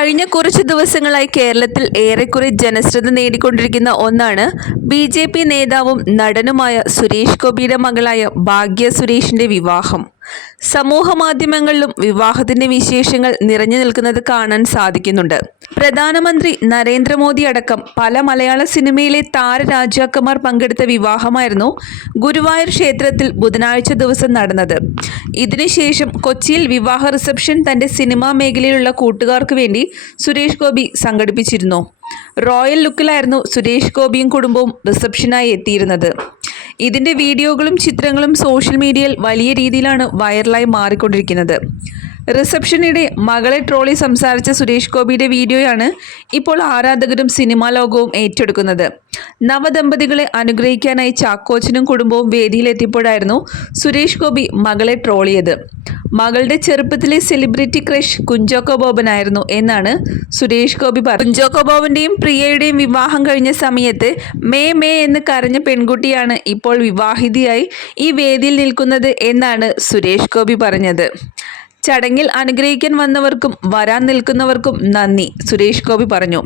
കഴിഞ്ഞ കുറച്ച് ദിവസങ്ങളായി കേരളത്തിൽ ഏറെക്കുറെ ജനശ്രദ്ധ നേടിക്കൊണ്ടിരിക്കുന്ന ഒന്നാണ് ബി ജെ പി നേതാവും നടനുമായ സുരേഷ് ഗോപിയുടെ മകളായ ഭാഗ്യ സുരേഷിന്റെ വിവാഹം. സമൂഹ മാധ്യമങ്ങളിലും വിവാഹത്തിന്റെ വിശേഷങ്ങൾ നിറഞ്ഞു നിൽക്കുന്നത് കാണാൻ സാധിക്കുന്നുണ്ട്. പ്രധാനമന്ത്രി നരേന്ദ്രമോദി അടക്കം പല മലയാള സിനിമയിലെ താരരാജാക്കന്മാർ പങ്കെടുത്ത വിവാഹമായിരുന്നു ഗുരുവായൂർ ക്ഷേത്രത്തിൽ ബുധനാഴ്ച ദിവസം നടന്നത്. ഇതിനുശേഷം കൊച്ചിയിൽ വിവാഹ റിസപ്ഷൻ തന്റെ സിനിമാ മേഖലയിലുള്ള കൂട്ടുകാർക്ക് വേണ്ടി സുരേഷ് ഗോപി സംഘടിപ്പിച്ചിരുന്നു. റോയൽ ലുക്കിലായിരുന്നു സുരേഷ് ഗോപിയും കുടുംബവും റിസപ്ഷനായി എത്തിയിരുന്നത്. ഇതിന്റെ വീഡിയോകളും ചിത്രങ്ങളും സോഷ്യൽ മീഡിയയിൽ വലിയ രീതിയിലാണ് വൈറലായി മാറിക്കൊണ്ടിരിക്കുന്നത്. റിസപ്ഷനിടെ മകളെ ട്രോളി സംസാരിച്ച സുരേഷ് ഗോപിയുടെ വീഡിയോയാണ് ഇപ്പോൾ ആരാധകരും സിനിമാ ലോകവും ഏറ്റെടുക്കുന്നത്. നവദമ്പതികളെ അനുഗ്രഹിക്കാനായി ചാക്കോച്ചനും കുടുംബവും വേദിയിലെത്തിയപ്പോഴായിരുന്നു സുരേഷ് ഗോപി മകളെ ട്രോളിയത്. മകളുടെ ചെറുപ്പത്തിലെ സെലിബ്രിറ്റി ക്രഷ് കുഞ്ചോക്കോ ബോബനായിരുന്നു എന്നാണ് സുരേഷ് ഗോപി പറഞ്ഞത്. കുഞ്ചോക്കോ ബോബന്റെയും പ്രിയയുടെയും വിവാഹം കഴിഞ്ഞ സമയത്ത് മേ മേ എന്ന് കരഞ്ഞ പെൺകുട്ടിയാണ് ഇപ്പോൾ വിവാഹിതയായി ഈ വേദിയിൽ നിൽക്കുന്നത് എന്നാണ് സുരേഷ് ഗോപി പറഞ്ഞത്. ചടങ്ങിൽ അനുഗ്രഹിക്കാൻ വന്നവർക്കും വരാൻ നിൽക്കുന്നവർക്കും നന്ദി സുരേഷ് ഗോപി പറഞ്ഞു.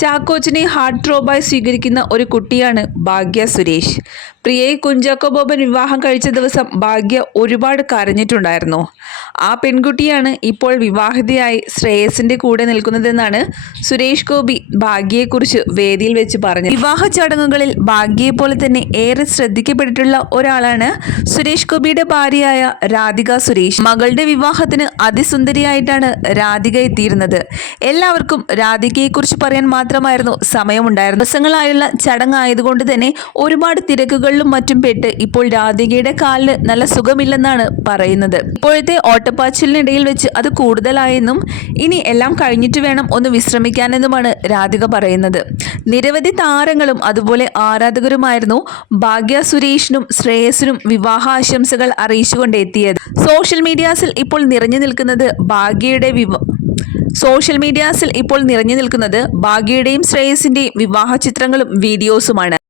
ചാക്കോച്ചിനെ ഹാർട്ട് ട്രോബായി സ്വീകരിക്കുന്ന ഒരു കുട്ടിയാണ് ഭാഗ്യ സുരേഷ്. പ്രിയയെ കുഞ്ചാക്കോ ബോബൻ വിവാഹം കഴിച്ച ദിവസം ഭാഗ്യ ഒരുപാട് കരഞ്ഞിട്ടുണ്ടായിരുന്നു. ആ പെൺകുട്ടിയാണ് ഇപ്പോൾ വിവാഹിതയായി ശ്രേയസിന്റെ കൂടെ നിൽക്കുന്നതെന്നാണ് സുരേഷ് ഗോപി ഭാഗ്യയെക്കുറിച്ച് വേദിയിൽ വെച്ച് പറഞ്ഞു വിവാഹ ചടങ്ങുകളിൽ ഭാഗ്യയെ പോലെ തന്നെ ഏറെ ശ്രദ്ധിക്കപ്പെട്ടിട്ടുള്ള ഒരാളാണ് സുരേഷ് ഗോപിയുടെ ഭാര്യയായ രാധിക സുരേഷ്. മകളുടെ വിവാഹത്തിന് അതിസുന്ദരിയായിട്ടാണ് രാധിക എത്തിയിരുന്നത്. എല്ലാവർക്കും രാധികയെക്കുറിച്ച് പറയാൻ മാത്രമായിരുന്നു സമയമുണ്ടായിരുന്നു ദിവസങ്ങളായുള്ള ചടങ്ങായതുകൊണ്ട് തന്നെ ഒരുപാട് തിരക്കുകളിലും മറ്റും പെട്ട് ഇപ്പോൾ രാധികയുടെ കാലിന് നല്ല സുഖമില്ലെന്നാണ് പറയുന്നത്. ഇപ്പോഴത്തെ ഓട്ടപ്പാച്ചിലിനിടയിൽ വെച്ച് അത് കൂടുതലായെന്നും ഇനി എല്ലാം കഴിഞ്ഞിട്ട് വേണം ഒന്ന് വിശ്രമിക്കാനെന്നുമാണ് രാധിക പറയുന്നത്. നിരവധി താരങ്ങളും അതുപോലെ ആരാധകരുമായിരുന്നു ഭാഗ്യ സുരേഷിനും ശ്രേയസിനും വിവാഹ ആശംസകൾ അറിയിച്ചുകൊണ്ട് എത്തിയത്. സോഷ്യൽ മീഡിയാസിൽ ഇപ്പോൾ നിറഞ്ഞു നിൽക്കുന്നത് ഭാഗ്യയുടെ വിവ സോഷ്യൽ മീഡിയാസിൽ ഇപ്പോൾ നിറഞ്ഞു നിൽക്കുന്നത് ഭാഗ്യയുടെയും ശ്രേയസിന്റെയും വിവാഹ ചിത്രങ്ങളും വീഡിയോസുമാണ്